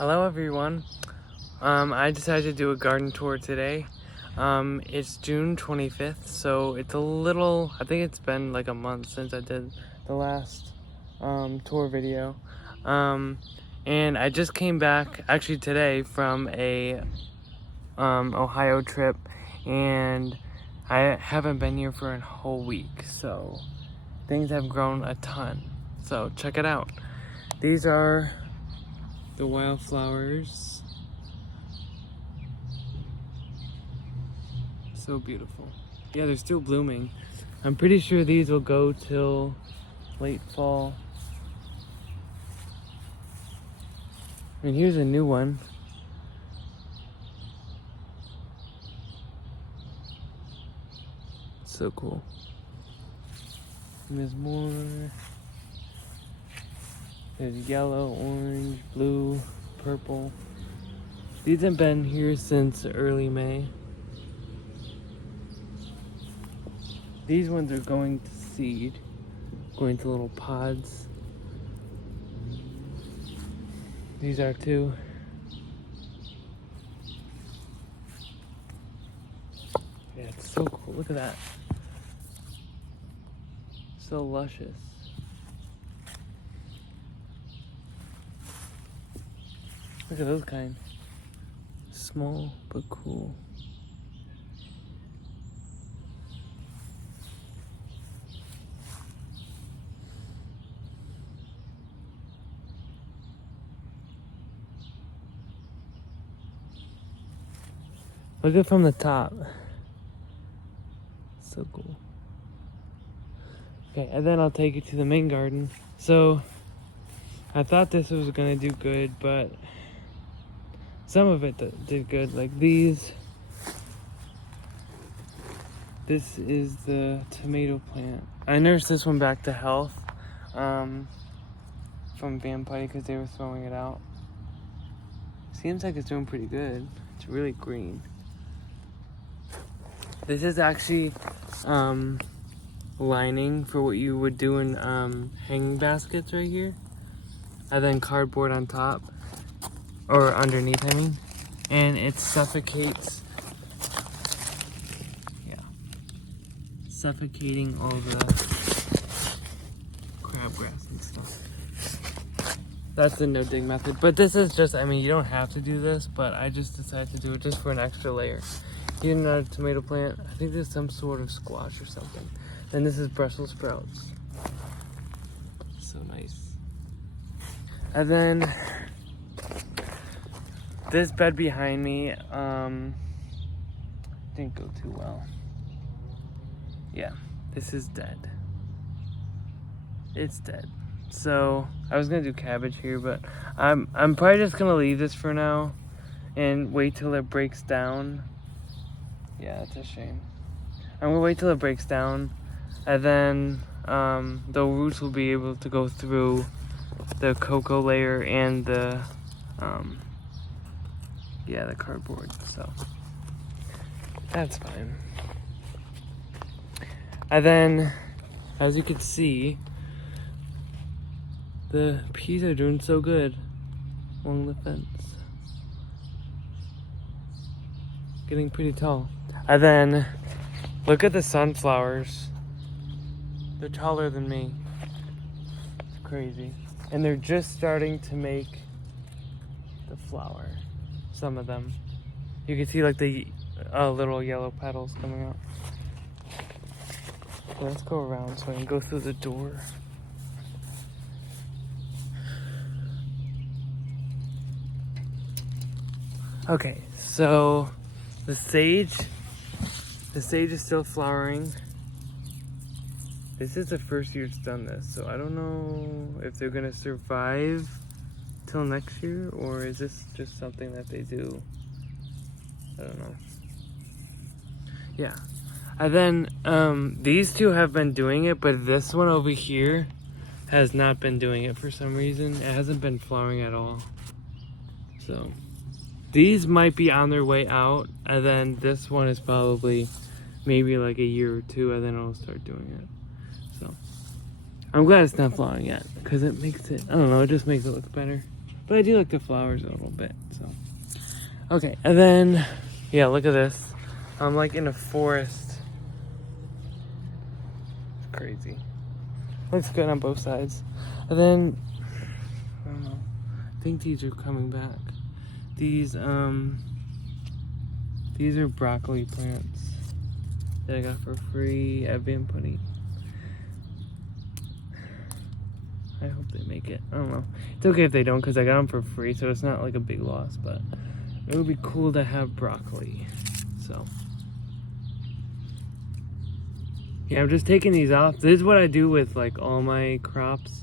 Hello everyone. I decided to do a garden tour today. It's June 25th, so it's a little, I think it's been like a month since I did the last tour video. And I just came back actually today from a Ohio trip, and I haven't been here for a whole week, so things have grown a ton. So check it out. These are the wildflowers. So beautiful. Yeah, they're still blooming. I'm pretty sure these will go till late fall. And here's a new one. So cool. And there's more. There's yellow, orange, blue, purple. These have been here since early May. These ones are going to seed, going to little pods. These are too. Yeah, it's so cool. Look at that. So luscious. Look at those kind. Small but cool. Look at it from the top. So cool. Okay, and then I'll take you to the main garden. So, I thought this was gonna do good, but some of it did good. Like these. This is the tomato plant. I nursed this one back to health from Van Putty because they were throwing it out. Seems like it's doing pretty good. It's really green. This is actually lining for what you would do in hanging baskets right here. And then cardboard on top. Or underneath, I mean. And it suffocates. Yeah. Suffocating all the crabgrass and stuff. That's the no dig method. But this is just, I mean, you don't have to do this, but I just decided to do it just for an extra layer. Here's another tomato plant. I think there's some sort of squash or something. And this is Brussels sprouts. So nice. And then this bed behind me didn't go too well. Yeah, this is dead. It's dead. So I was gonna do cabbage here, but I'm probably just gonna leave this for now and wait till it breaks down. Yeah, it's a shame. I'm gonna wait till it breaks down, and then the roots will be able to go through the cocoa layer and the the cardboard. So that's fine. And then, as you can see, the peas are doing so good along the fence. Getting pretty tall. And then, look at the sunflowers. They're taller than me. It's crazy. And they're just starting to make the flower. Some of them. You can see like the little yellow petals coming out. So let's go around so I can go through the door. Okay, so the sage is still flowering. This is the first year it's done this, so I don't know if they're gonna survive till next year, or is this just something that they do? I don't know. Yeah. And then these two have been doing it, but this one over here has not been doing it for some reason. It hasn't been flowering at all. So these might be on their way out, and then this one is probably maybe like a year or two, and then it'll start doing it. So I'm glad it's not flowering yet, because it makes it, I don't know, it just makes it look better. But I do like the flowers a little bit, so. Okay, and then, yeah, look at this. I'm like in a forest. It's crazy. Looks good on both sides. And then, I don't know. I think these are coming back. These are broccoli plants that I got for free at Van Putty. I hope they make it. I don't know. It's okay if they don't because I got them for free, so it's not like a big loss, but it would be cool to have broccoli. So, yeah, I'm just taking these off. This is what I do with like all my crops.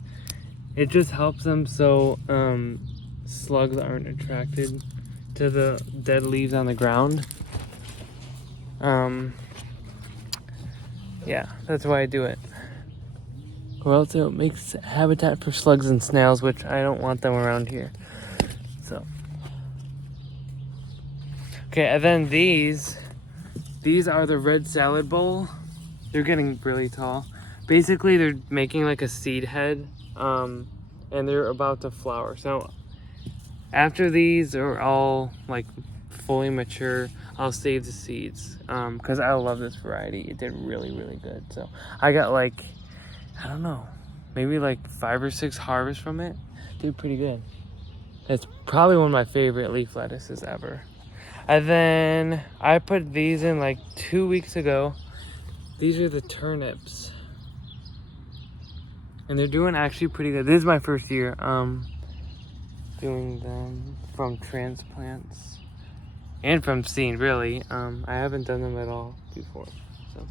It just helps them so slugs aren't attracted to the dead leaves on the ground. Yeah, that's why I do it. Or else it makes habitat for slugs and snails, which I don't want them around here. So, okay, and then these are the red salad bowl. They're getting really tall. Basically, they're making like a seed head, and they're about to flower. So, after these are all like fully mature, I'll save the seeds because I love this variety. It did really, really good. So, I got like, I don't know, maybe like 5 or 6 harvests from it. Did pretty good. It's probably one of my favorite leaf lettuces ever. And then I put these in like 2 weeks ago. These are the turnips. And they're doing actually pretty good. This is my first year doing them from transplants and from seed, really. I haven't done them at all before. So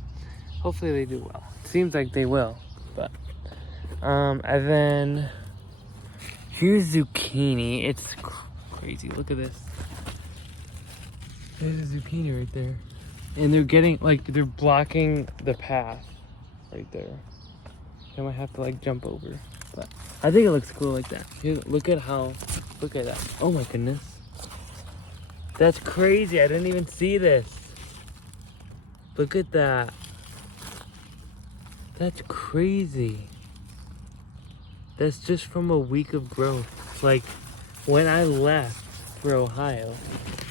hopefully they do well. It seems like they will. But and then here's zucchini. It's crazy. Look at this. There's a zucchini right there, and they're getting like they're blocking the path right there. I might have to like jump over, but I think it looks cool like that. Here, look at that. Oh my goodness, that's crazy. I didn't even see this. Look at that. That's crazy. That's just from a week of growth. Like, when I left for Ohio,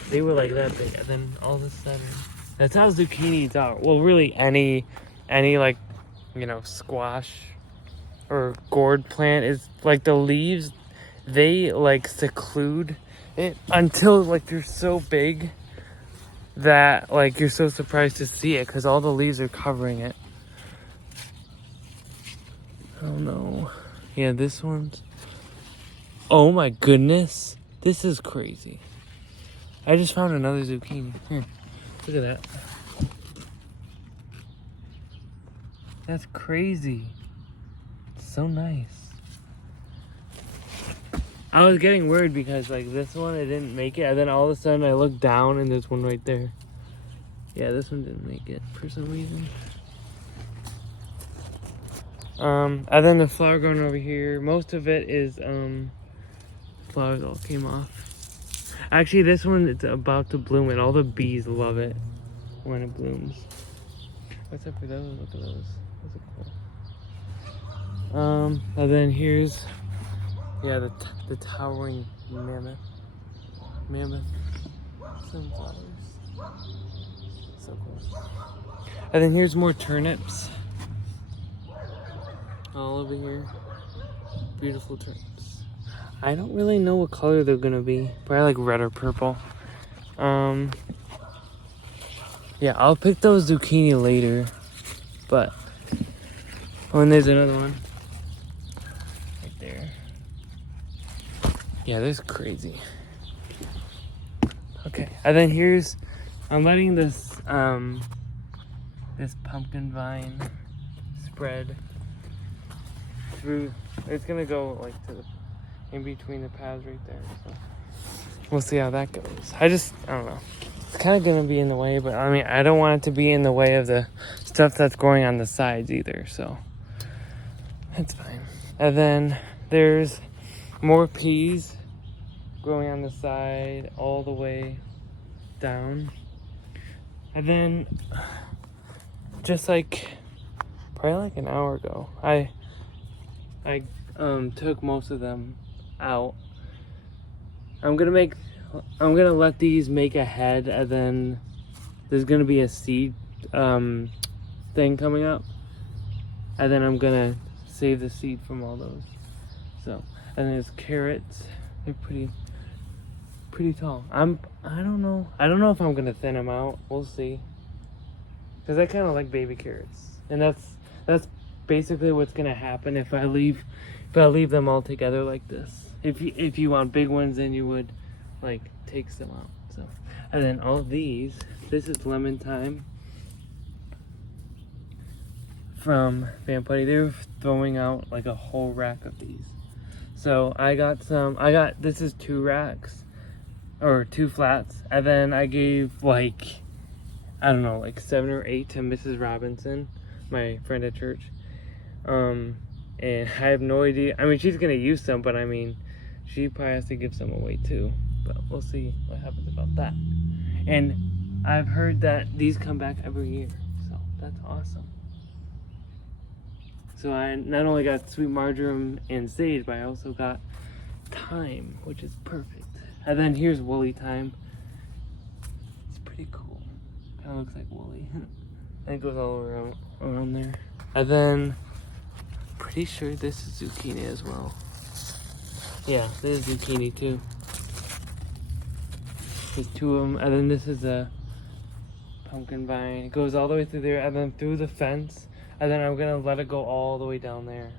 they were like that big. And then all of a sudden, that's how zucchinis are. Well, really any like, you know, squash or gourd plant is like the leaves, they like seclude it until like they're so big that like you're so surprised to see it because all the leaves are covering it. Oh no. Yeah, this one's... Oh my goodness. This is crazy. I just found another zucchini. Here, look at that. That's crazy. It's so nice. I was getting worried because like this one, it didn't make it. And then all of a sudden I looked down and there's one right there. Yeah, this one didn't make it for some reason. And then the flower growing over here, most of it is, flowers all came off. Actually, this one, it's about to bloom and all the bees love it when it blooms. Except for those, look at those. Those are cool. And then here's, yeah, the towering mammoth sunflowers. So cool. And then here's more turnips. All over here. Beautiful turnips. I don't really know what color they're gonna be. Probably like red or purple. Yeah, I'll pick those zucchini later. But, oh, and there's another one. Right there. Yeah, this is crazy. Okay, and then here's, I'm letting this, this pumpkin vine spread through. It's gonna go like to the in between the paths right there, so we'll see how that goes. I don't know, it's kind of gonna be in the way, but I mean I don't want it to be in the way of the stuff that's growing on the sides either, so that's fine. And then there's more peas growing on the side all the way down. And then just like probably like an hour ago, I took most of them out I'm gonna let these make a head, and then there's gonna be a seed thing coming up, and then I'm gonna save the seed from all those. So, and there's carrots. They're pretty tall. I don't know if I'm gonna thin them out. We'll see. Cause I kind of like baby carrots, and that's basically what's gonna happen if I leave them all together like this. If you want big ones, then you would like take some out. So, and then all these. This is lemon thyme from Van Putty. They're throwing out like a whole rack of these. So this is 2 racks or 2 flats, and then I gave like, I don't know, like 7 or 8 to Mrs. Robinson, my friend at church. And I have no idea. I mean, she's gonna use some, but I mean, she probably has to give some away too. But we'll see what happens about that. And I've heard that these come back every year, so that's awesome. So I not only got sweet marjoram and sage, but I also got thyme, which is perfect. And then here's woolly thyme. It's pretty cool. Kind of looks like woolly. And it goes all around there. And then, pretty sure this is zucchini as well. Yeah, this is zucchini too. There's 2 of them. And then this is a pumpkin vine. It goes all the way through there, and then through the fence. And then I'm gonna let it go all the way down there.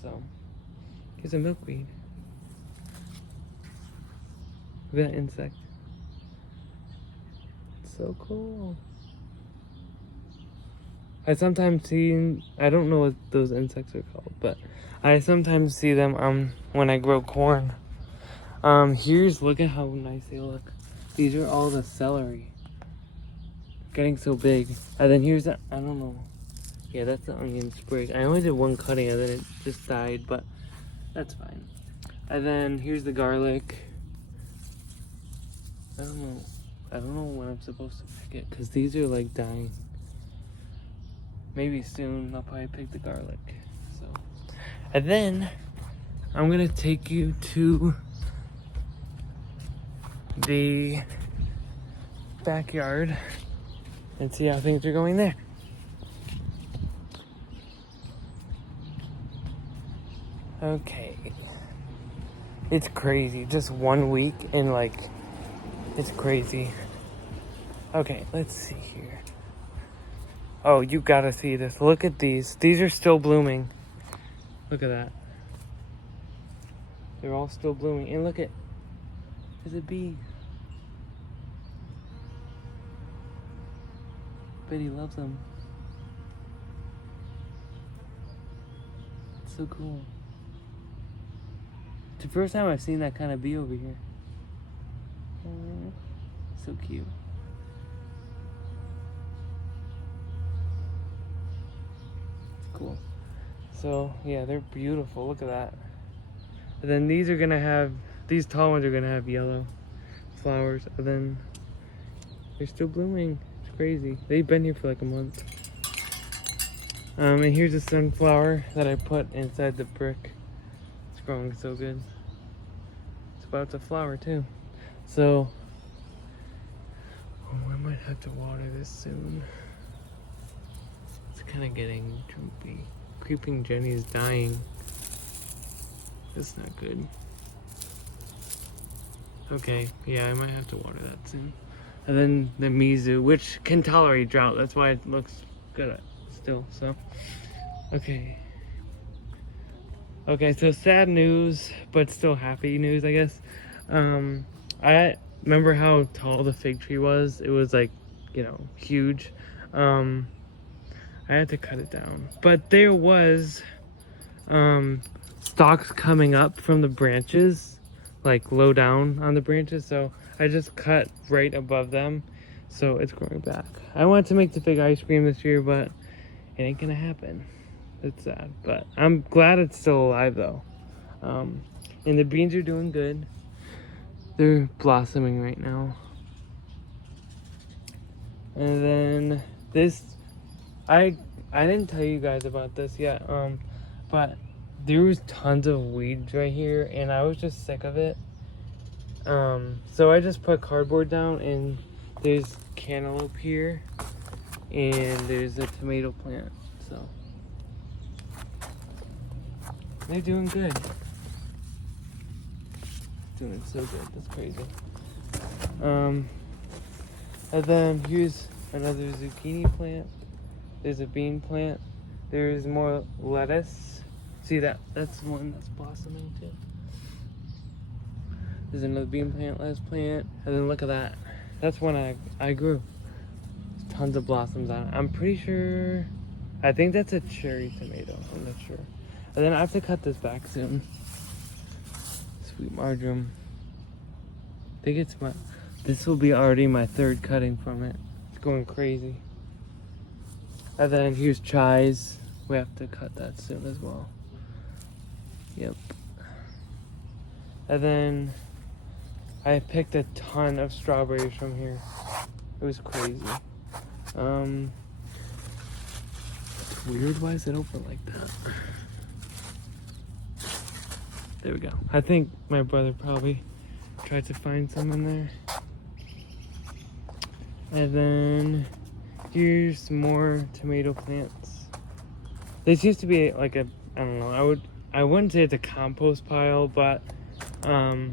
So, here's a milkweed. Look at that insect. It's so cool. I sometimes see, I don't know what those insects are called, but I sometimes see them when I grow corn. Look at how nice they look. These are all the celery. Getting so big. And then here's I don't know. Yeah, that's the onion sprig. I only did 1 cutting and then it just died, but that's fine. And then here's the garlic. I don't know when I'm supposed to pick it, because these are like dying. Maybe soon I'll probably pick the garlic. So, and then I'm gonna take you to the backyard and see how things are going there. Okay. It's crazy. Just 1 week and like, it's crazy. Okay, let's see here. Oh, you gotta see this. Look at these. These are still blooming. Look at that. They're all still blooming. And look at, there's a bee. Betty loves them. It's so cool. It's the first time I've seen that kind of bee over here. So cute. Cool. So yeah, they're beautiful. Look at that. And then these tall ones are gonna have yellow flowers. And then they're still blooming. It's crazy. They've been here for like a month. And here's a sunflower that I put inside the brick. It's growing so good. It's about to flower too. So, I might have to water this soon. It's kind of getting droopy. Creeping Jenny is dying. That's not good. Okay, yeah, I might have to water that soon. And then the Mizu, which can tolerate drought. That's why it looks good still, so. Okay. Okay, so sad news, but still happy news, I guess. I remember how tall the fig tree was. It was like, huge. I had to cut it down. But there was stalks coming up from the branches, like low down on the branches. So I just cut right above them. So it's growing back. I wanted to make the fig ice cream this year, but it ain't gonna happen. It's sad, but I'm glad it's still alive though. And the beans are doing good. They're blossoming right now. And then this, I didn't tell you guys about this yet, but there was tons of weeds right here and I was just sick of it. So I just put cardboard down, and there's cantaloupe here, and there's a tomato plant. So they're doing good. Doing so good. That's crazy. And then here's another zucchini plant. There's a bean plant. There's more lettuce. See that? That's one that's blossoming too. There's another bean plant, lettuce plant, and then look at that. That's one I grew. There's tons of blossoms on it. I'm pretty sure. I think that's a cherry tomato. I'm not sure. And then I have to cut this back soon. Sweet marjoram. I think it's my. This will be already my third cutting from it. It's going crazy. And then here's chives. We have to cut that soon as well. Yep. And then I picked a ton of strawberries from here. It was crazy. It's weird. Why is it open like that? There we go. I think my brother probably tried to find some in there. And then here's more tomato plants. This used to be like a, I don't know, I wouldn't say it's a compost pile, but I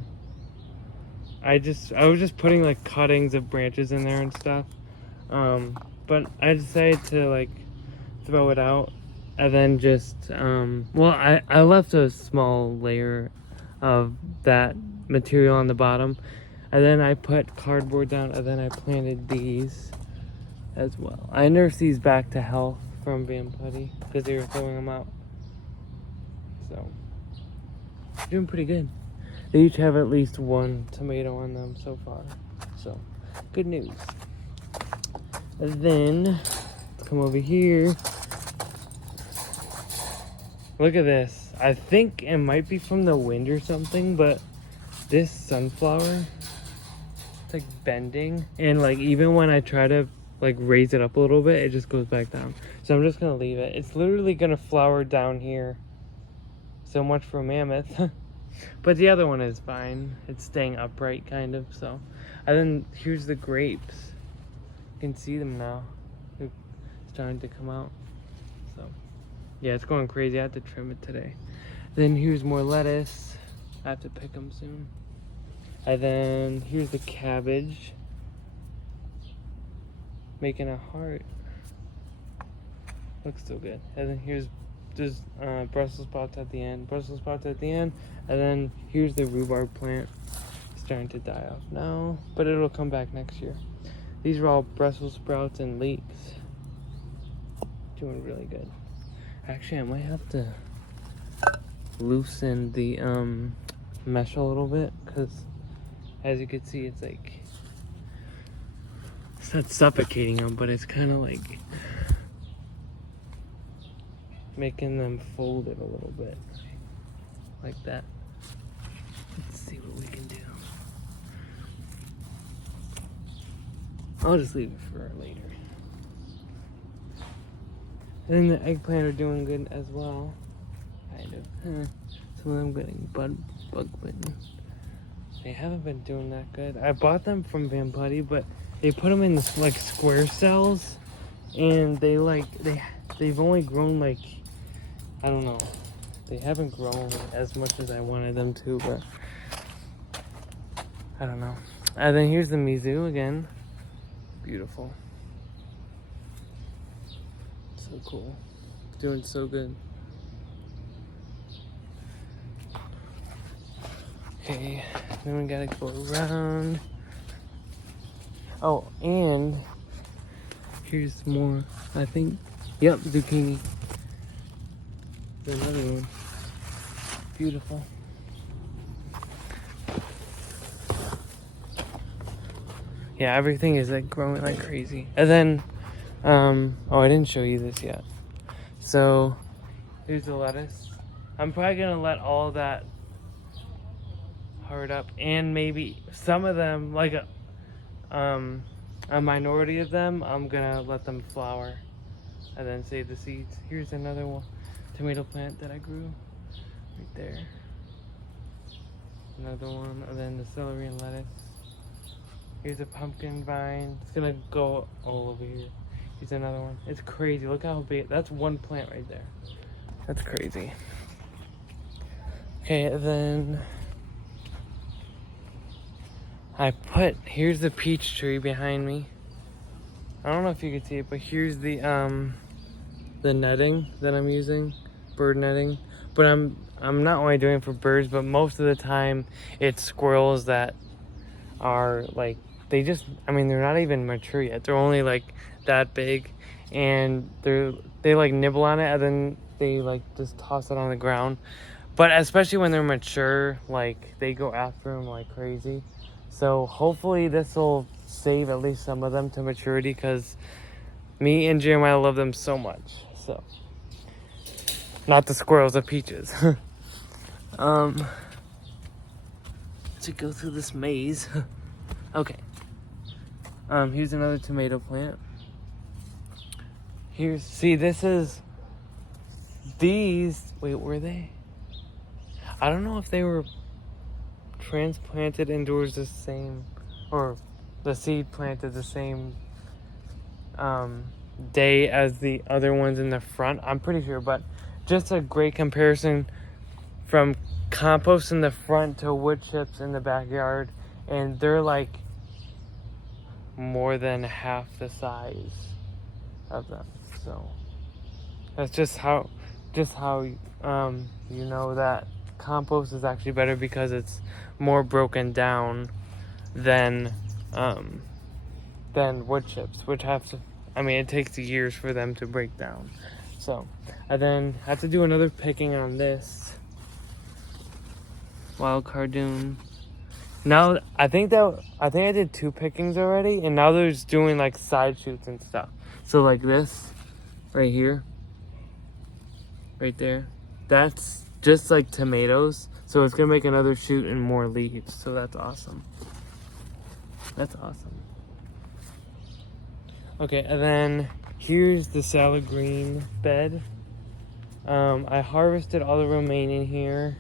was just putting like cuttings of branches in there and stuff. But I decided to like throw it out, and then just well, I left a small layer of that material on the bottom, and then I put cardboard down, and then I planted these as well. I nursed these back to health from Van Putty because they were throwing them out. So doing pretty good. They each have at least one tomato on them so far. So good news. And then let's come over here. Look at this. I think it might be from the wind or something, but this sunflower, it's like bending, and like even when I try to like raise it up a little bit, it just goes back down. So I'm just gonna leave it. It's literally gonna flower down here. So much for mammoth. But the other one is fine. It's staying upright kind of. So, and then here's the grapes. You can see them now. They're starting to come out. So yeah, it's going crazy. I have to trim it today. Then here's more lettuce. I have to pick them soon. And then here's the cabbage. Making a heart. Looks so good. And then here's Brussels sprouts at the end. Brussels sprouts at the end. And then here's the rhubarb plant. It's starting to die off now, but it'll come back next year. These are all Brussels sprouts and leeks. Doing really good. Actually, I might have to loosen the mesh a little bit, because as you can see, it's like, it's not suffocating them, but it's kind of like making them folded a little bit, like that. Let's see what we can do. I'll just leave it for later. And the eggplant are doing good as well, kind of. Some of them getting bug bitten. They haven't been doing that good. I bought them from Van Putty, but they put them in this, like, square cells, and they've only grown like, I don't know. They haven't grown as much as I wanted them to, but I don't know. And then here's the Mizu again. Beautiful. So cool. Doing so good. Okay, then we gotta go around. Oh, and here's more, I think. Yep, zucchini. There's another one. Beautiful. Yeah, everything is like growing like crazy. And then, oh, I didn't show you this yet. So, here's the lettuce. I'm probably gonna let all that hard up, and maybe some of them, like a minority of them, I'm gonna let them flower and then save the seeds. Here's another one, tomato plant that I grew right there. Another one, and then the celery and lettuce. Here's a pumpkin vine. It's gonna go all over here. Here's another one. It's crazy. Look how big. That's one plant right there. That's crazy. Okay, and then here's the peach tree behind me. I don't know if you can see it, but here's the netting that I'm using, bird netting. But I'm not only doing it for birds, but most of the time it's squirrels that are like, they're not even mature yet. They're only like that big, and they like nibble on it, and then they like just toss it on the ground. But especially when they're mature, like they go after them like crazy. So hopefully this will save at least some of them to maturity, because me and Jeremiah love them so much. So, not the squirrels, the peaches. To go through this maze. Okay. Here's another tomato plant. Wait, were they? I don't know if they were transplanted indoors the same, or the seed planted the same day as the other ones in the front. I'm pretty sure, but just a great comparison from compost in the front to wood chips in the backyard, and they're like more than half the size of them. So that's just how you know that compost is actually better, because it's more broken down than wood chips, which it takes years for them to break down. So I then have to do another picking on this wild cardoon. Now I think I did 2 pickings already, and now they're just doing like side shoots and stuff. So like this right here, right there, that's just like tomatoes. So it's gonna make another shoot and more leaves. So that's awesome. That's awesome. Okay, and then here's the salad green bed. I harvested all the romaine in here.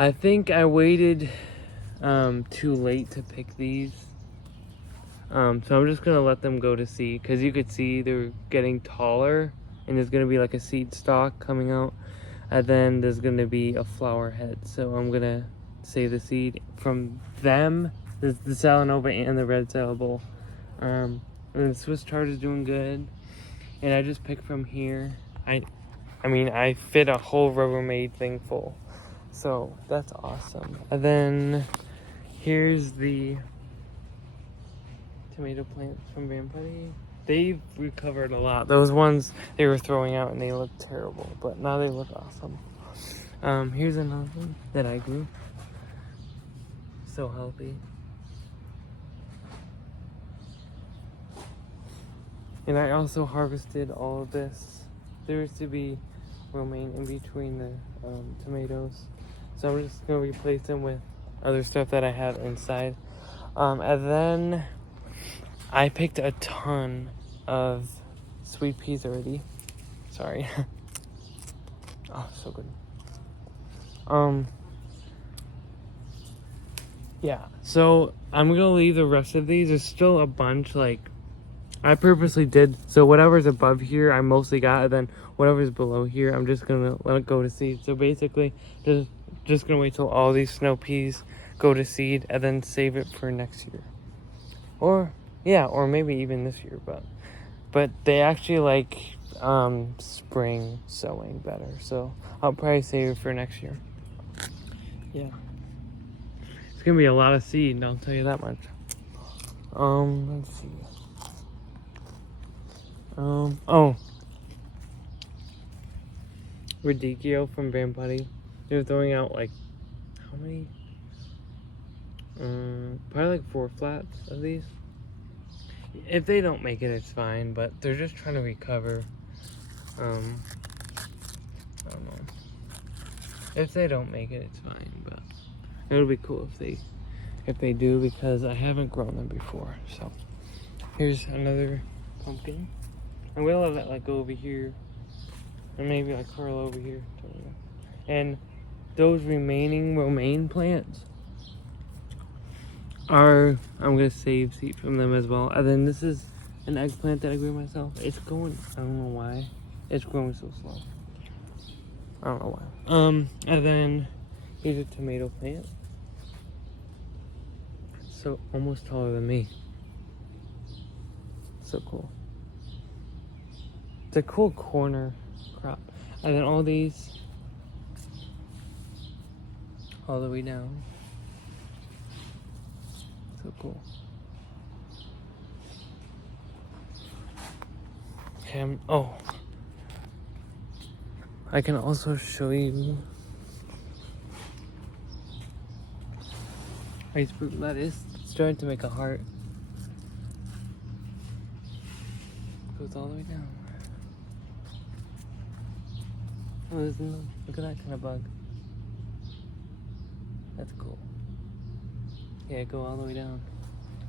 I think I waited too late to pick these. So I'm just gonna let them go to seed, because you could see they're getting taller, and there's gonna be like a seed stalk coming out, and then there's gonna be a flower head. So I'm gonna save the seed from them. There's the Salanova and the red salad bowl. And the Swiss chard is doing good. And I just picked from here. I fit a whole Rubbermaid thing full. So that's awesome. And then here's the tomato plants from Van Putty. They've recovered a lot. Those ones they were throwing out and they looked terrible, but now they look awesome. Here's another one that I grew. So healthy. And I also harvested all of this. There used to be romaine in between the tomatoes. So I'm just going to replace them with other stuff that I have inside. And then I picked a ton of sweet peas already. Sorry. Oh, so good. Yeah, so I'm going to leave the rest of these. There's still a bunch, like, I purposely did. So whatever's above here, I mostly got. And then whatever's below here, I'm just going to let it go to seed. So basically, just going to wait till all these snow peas go to seed and then save it for next year. Or maybe even this year. But they actually like spring sowing better. So I'll probably save it for next year. Yeah. It's going to be a lot of seed, I'll tell you that much. Let's see. Radicchio from Van Putty. They're throwing out like, how many? Probably like 4 flats of these. If they don't make it, it's fine, but they're just trying to recover. I don't know. If they don't make it, it's fine, but it would be cool if they do, because I haven't grown them before. So here's another pumpkin. I'm gonna let that like go over here, and maybe like curl over here. And those remaining romaine plants are, I'm gonna save seed from them as well. And then this is an eggplant that I grew myself. It's going, I don't know why. It's growing so slow. I don't know why. And then here's a tomato plant. So almost taller than me. So cool. It's a cool corner crop. And then all these all the way down. So cool. Okay, oh. I can also show you iceberg lettuce. It's starting to make a heart. Goes all the way down. Oh, there's no, look at that kind of bug. That's cool. Yeah, go all the way down.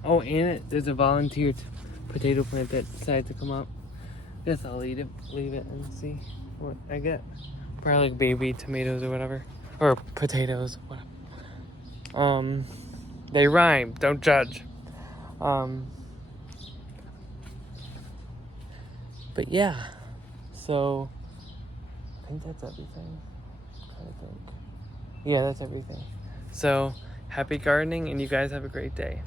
Oh, and there's a volunteer potato plant that decided to come up. Guess I'll leave it and see what I get. Probably like baby tomatoes or whatever. Or potatoes, whatever. They rhyme, don't judge. But yeah, so I think that's everything. I think. Yeah, that's everything. So happy gardening, and you guys have a great day.